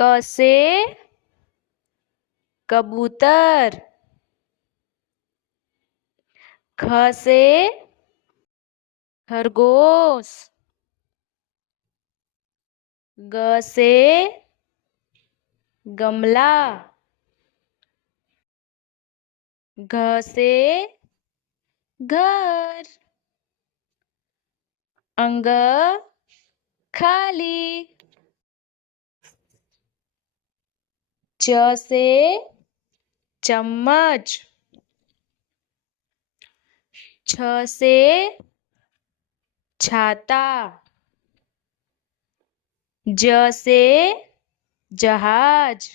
क से कबूतर, ख से खरगोश, ग से गमला, घ से घर, अंग खाली, च से चम्मच, छ से छाता, ज से जहाज,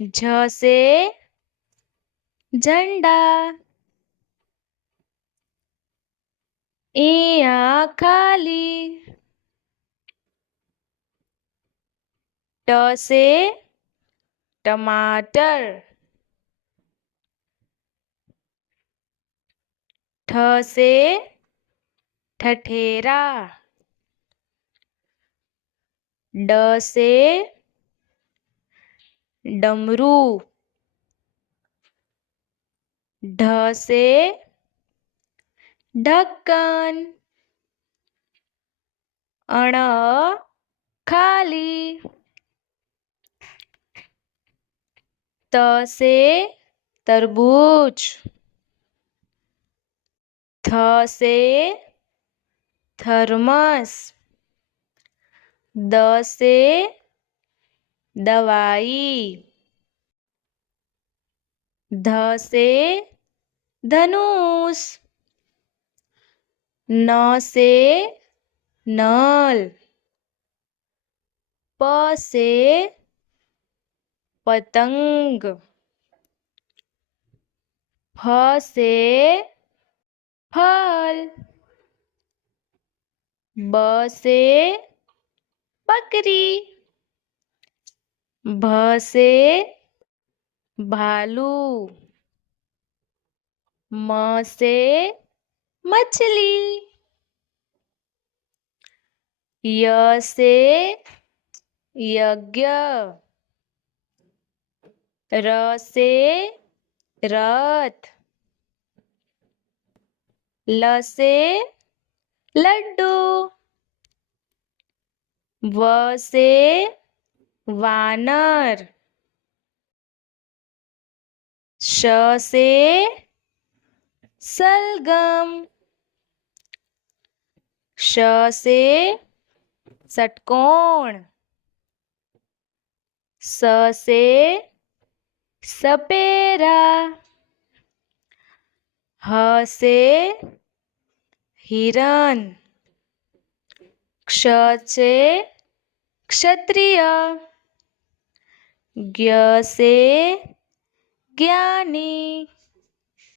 झ से झंडा, इया खाली, ट से टमाटर, ठ से ठठेरा, ड से डमरू, ढ से ढक्कन, अण खाली, त से तरबूज, थ से थर्मस, द से दवाई, ध से धनुष, न से नल, प से पतंग, फ से फल, ब से बकरी, भ से भालू, म से मछली, य से यज्ञ, र से रथ, ल से लड्डू, व से वानर, श से सलगम, श से षटकोण, स से सपेरा, ह से हिरण, क्ष से क्षत्रिय, ज्ञ से ज्ञानी।